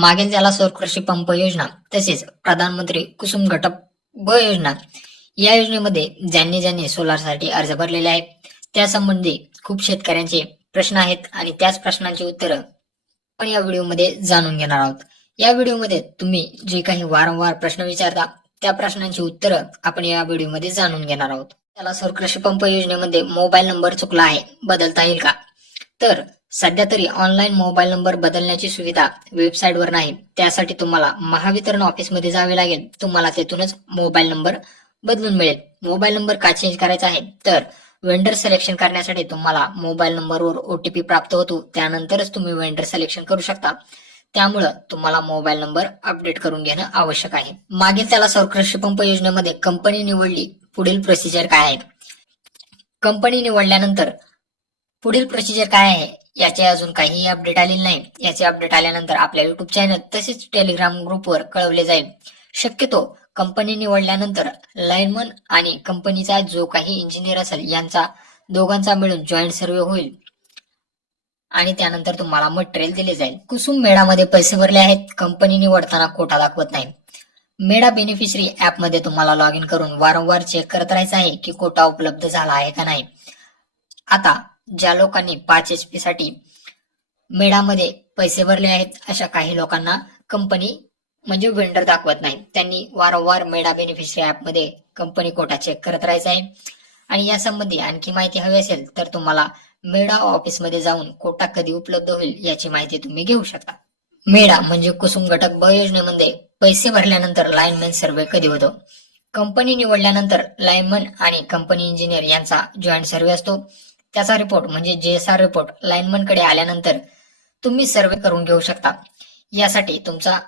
मागेल त्याला सौर कृषी पंप योजना तसेच प्रधानमंत्री कुसुम घटक ब योजना या योजनेमध्ये ज्यांनी ज्यांनी सोलारसाठी अर्ज भरलेले आहे त्यासंबंधी खूप शेतकऱ्यांचे प्रश्न आहेत आणि त्याच प्रश्नांची उत्तरं आपण या व्हिडिओमध्ये जाणून घेणार आहोत. या व्हिडिओमध्ये तुम्ही जे काही वारंवार प्रश्न विचारता त्या प्रश्नांची उत्तरं आपण या व्हिडिओमध्ये जाणून घेणार आहोत. त्याला सौर कृषी पंप योजनेमध्ये मोबाईल नंबर चुकला आहे बदलता येईल का? तर सध्या तरी ऑनलाईन मोबाईल नंबर बदलण्याची सुविधा वेबसाईटवर नाही. त्यासाठी तुम्हाला महावितरण ऑफिसमध्ये जावे लागेल. तुम्हाला तेथूनच मोबाईल नंबर बदलून मिळेल. मोबाईल नंबर का चेंज करायचा आहे? तर वेंडर सिलेक्शन करण्यासाठी तुम्हाला मोबाईल नंबरवर ओटीपी प्राप्त होतो. त्यानंतरच तुम्ही वेंडर सिलेक्शन करू शकता. त्यामुळं तुम्हाला मोबाईल नंबर अपडेट करून घेणं आवश्यक आहे. मागील त्याला सौरकृषी पंप योजनेमध्ये कंपनी निवडली. पुढील प्रोसिजर काय आहे? कंपनी निवडल्यानंतर पुढील प्रोसिजर काय आहे? याचे अजून काहीही अपडेट आलेले नाही याचे अपडेट आल्यानंतर आपल्या युट्यूब चॅनल तसेच टेलिग्राम ग्रुपवर कळवले जाईल. शक्यतो कंपनी निवडल्यानंतर लाईनमन आणि कंपनीचा जो काही इंजिनियर असेल यांचा दोघांचा मिळून जॉईंट सर्वे होईल. आणि त्यानंतर तुम्हाला मटेरियल दिले जाईल. कुसुम मेळामध्ये पैसे भरले आहेत. कंपनी निवडताना कोटा दाखवत नाही. मेडा बेनिफिशरी ऍपमध्ये तुम्हाला लॉग इन करून वारंवार चेक करत राहायचं आहे की कोटा उपलब्ध झाला आहे का नाही. आता ज्या लोकांनी पाच एच पी साठी मेडामध्ये पैसे भरले आहेत अशा काही लोकांना कंपनी म्हणजे वेंडर दाखवत नाही. त्यांनी वारंवार मेडा बेनिफिशरी ऍपमध्ये कंपनी कोटा चेक करत राहायचा आहे. आणि यासंबंधी आणखी माहिती हवी असेल तर तुम्हाला मेडा ऑफिसमध्ये जाऊन कोटा कधी उपलब्ध होईल याची माहिती तुम्ही घेऊ शकता. मेडा म्हणजे कुसुम घटक ब योजनेमध्ये पैसे भरल्यानंतर लाईनमॅन सर्वे कधी होतो? कंपनी निवडल्यानंतर लाईनमन आणि कंपनी इंजिनियर यांचा जॉईंट सर्वे असतो. त्याचा रिपोर्ट म्हणजे जेएसआर रिपोर्ट लाईनमनकडे आल्यानंतर तुम्ही सर्वे करून घेऊ शकता. यासाठी तुमचा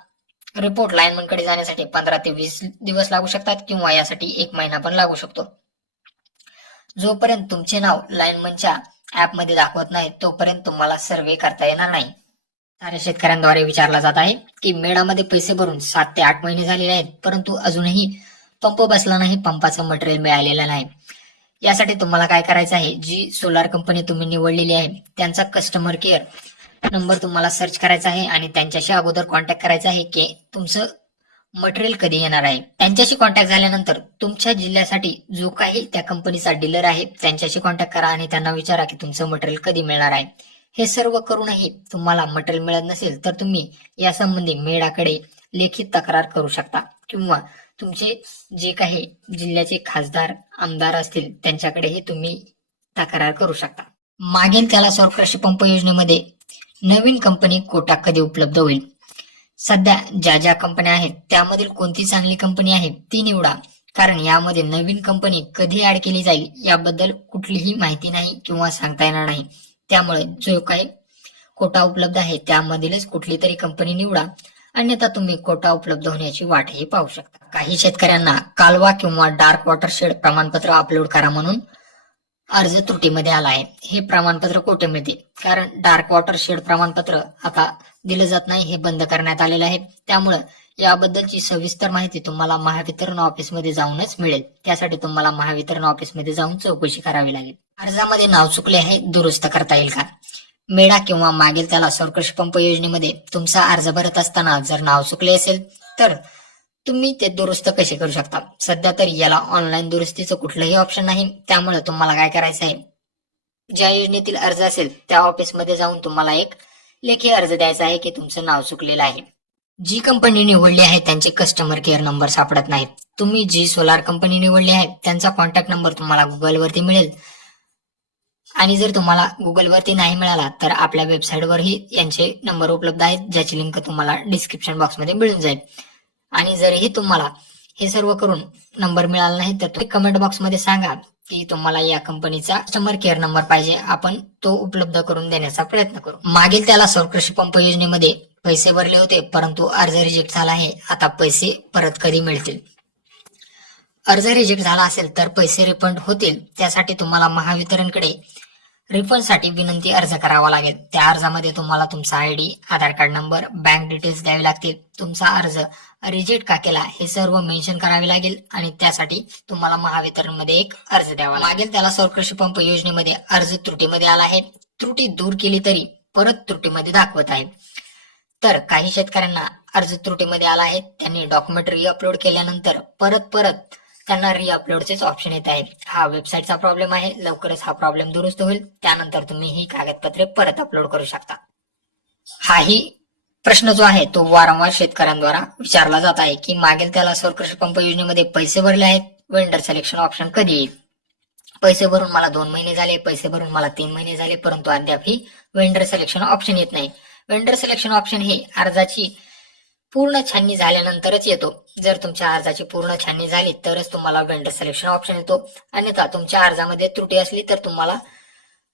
रिपोर्ट लाईनमनकडे जाण्यासाठी पंधरा ते वीस दिवस लागू शकतात किंवा यासाठी एक महिना पण लागू शकतो. जोपर्यंत तुमचे नाव लाईनमनच्या ऍपमध्ये दाखवत नाही तोपर्यंत तुम्हाला सर्वे करता येणार नाही. सारे शेतकऱ्यांद्वारे विचारला जात आहे की मेळामध्ये पैसे भरून सात ते आठ महिने झालेले आहेत परंतु अजूनही पंप बसला नाही पंपाचं मटेरियल मिळालेलं नाही. यासाठी तुम्हाला काय करायचं आहे? जी सोलार कंपनी तुम्ही निवडलेली आहे त्यांचा कस्टमर केअर नंबर तुम्हाला सर्च करायचा आहे आणि त्यांच्याशी अगोदर कॉन्टॅक्ट करायचा आहे की तुमचं मटेरियल कधी येणार आहे? त्यांच्याशी कॉन्टॅक्ट झाल्यानंतर तुमच्या जिल्ह्यासाठी जो काही त्या कंपनीचा डीलर आहे त्यांच्याशी कॉन्टॅक्ट करा आणि त्यांना विचारा की तुमचं मटेरियल कधी मिळणार आहे. हे सर्व करूनही तुम्हाला मटेरियल मिळत नसेल तर तुम्ही यासंबंधी मेळाकडे लेखी तक्रार करू शकता किंवा तुमचे जे काही जिल्ह्याचे खासदार आमदार असतील त्यांच्याकडेही तुम्ही तक्रार करू शकता. मागील त्याला सौर कृषी पंप योजनेमध्ये नवीन कंपनी कोटा कधी उपलब्ध होईल? सध्या ज्या ज्या कंपन्या आहेत त्यामधील कोणती चांगली कंपनी आहे ती निवडा. कारण यामध्ये नवीन कंपनी कधी ऍड केली जाईल याबद्दल कुठलीही माहिती नाही किंवा सांगता येणार नाही. त्यामुळे जो काही कोटा उपलब्ध आहे त्यामधीलच कुठली तरी कंपनी निवडा. अन्यथा तुम्ही कोटा उपलब्ध होण्याची वाटही पाहू शकता. काही शेतकऱ्यांना कालवा किंवा डार्क वॉटर शेड प्रमाणपत्र अपलोड करा म्हणून अर्ज त्रुटीमध्ये आला आहे. हे प्रमाणपत्र कोठे मिळते कारण डार्क वॉटर शेड प्रमाणपत्र आता दिलं जात नाही हे बंद करण्यात आलेलं आहे. त्यामुळं याबद्दलची सविस्तर माहिती तुम्हाला महावितरण ऑफिसमध्ये जाऊनच मिळेल. त्यासाठी तुम्हाला महावितरण ऑफिसमध्ये जाऊन चौकशी करावी लागेल. अर्जामध्ये नाव चुकले आहे दुरुस्त करता येईल का? मेळा किंवा मागील त्याला सौरकृषी पंप योजनेमध्ये तुमचा अर्ज भरत असताना जर नाव चुकले असेल तर तुम्ही ते दुरुस्त कसे करू शकता? सध्या तरी याला ऑनलाईन दुरुस्तीचं कुठलंही ऑप्शन नाही. त्यामुळे तुम्हाला काय करायचं आहे? ज्या योजनेतील अर्ज असेल त्या ऑफिसमध्ये जाऊन तुम्हाला एक लेखी अर्ज द्यायचा आहे की तुमचं नाव चुकलेलं आहे. जी कंपनी निवडली आहे त्यांचे कस्टमर केअर नंबर सापडत नाहीत. तुम्ही जी सोलार कंपनी निवडली आहे त्यांचा कॉन्टॅक्ट नंबर तुम्हाला गुगलवरती मिळेल. आणि जर तुम्हाला गुगलवरती नाही मिळाला तर आपल्या वेबसाईटवरही यांचे नंबर उपलब्ध आहेत ज्याची लिंक तुम्हाला डिस्क्रिप्शन बॉक्समध्ये मिळून जाईल. आणि जरीही तुम्हाला हे सर्व करून नंबर मिळाला नाही तर तुम्ही कमेंट बॉक्समध्ये सांगा की तुम्हाला या कंपनीचा कस्टमर केअर नंबर पाहिजे. आपण तो उपलब्ध करून देण्याचा प्रयत्न करू. मागील त्याला सौरकृषी पंप योजनेमध्ये पैसे भरले होते परंतु अर्ज रिजेक्ट झाला आहे. आता पैसे परत कधी मिळतील? अर्ज रिजेक्ट झाला असेल तर पैसे रिफंड होतील. त्यासाठी तुम्हाला महावितरणकडे रिफंडसाठी विनंती अर्ज करावा लागेल. त्या अर्जामध्ये तुम्हाला तुमचा ID Aadhaar card number bank details द्यावे लागतील. तुमचा अर्ज रिजेक्ट का केला हे सर्व मेन्शन करावे लागेल आणि त्यासाठी तुम्हाला महावितरणमध्ये एक अर्ज द्यावा लागेल. त्याला सौरकृषी पंप योजनेमध्ये अर्ज त्रुटीमध्ये आला आहे. त्रुटी दूर केली तरी परत त्रुटीमध्ये दाखवत आहे. तर काही शेतकऱ्यांना अर्ज त्रुटीमध्ये आला आहे. त्यांनी डॉक्युमेंटरी अपलोड केल्यानंतर परत परत त्यांना रिअपलोडचेच ऑप्शन येत आहे हा वेबसाईटचा प्रॉब्लेम आहे. लवकरच हा प्रॉब्लेम दुरुस्त होईल. त्यानंतर तुम्ही ही कागदपत्रे परत अपलोड करू शकता. हाही प्रश्न जो आहे तो वारंवार शेतकऱ्यांद्वारा विचारला जात आहे की मागील त्याला सौर कृषी पंप योजनेमध्ये पैसे भरले आहेत? वेंडर सिलेक्शन ऑप्शन कधी येईल? पैसे भरून मला दोन महिने झाले पैसे भरून मला तीन महिने झाले परंतु अद्याप ही वेंडर सिलेक्शन ऑप्शन येत नाही. वेंडर सिलेक्शन ऑप्शन हे अर्जाची पूर्ण छाननी झाल्यानंतरच येतो. जर तुमच्या अर्जाची पूर्ण छाननी झाली तरच तुम्हाला वेंडर सिलेक्शन ऑप्शन येतो. अन्यथा तुमच्या अर्जामध्ये त्रुटी असली तर तुम्हाला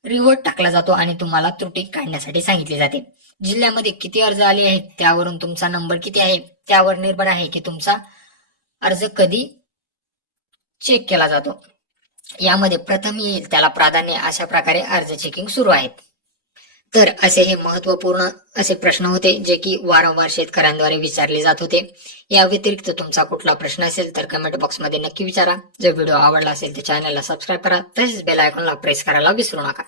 रिवर्ट टाकला जातो आणि तुम्हाला त्रुटी काढण्यासाठी सांगितली जाते. जिल्ह्यामध्ये किती अर्ज आले आहेत त्यावरून तुमचा नंबर किती आहे त्यावर निर्भर आहे की तुमचा अर्ज कधी चेक केला जातो. यामध्ये प्रथम येईल त्याला प्राधान्य अशा प्रकारे अर्ज चेकिंग सुरू आहेत तर असे हे महत्त्वपूर्ण असे प्रश्न होते जे की वारंवार शेतकऱ्यांद्वारे विचारले जात होते. या व्यतिरिक्त तुमचा कुठला प्रश्न असेल तर कमेंट बॉक्समध्ये नक्की विचारा. जर व्हिडिओ आवडला असेल तर चॅनलला सबस्क्राईब करा. तसेच बेल आयकॉनला प्रेस करायला विसरू नका.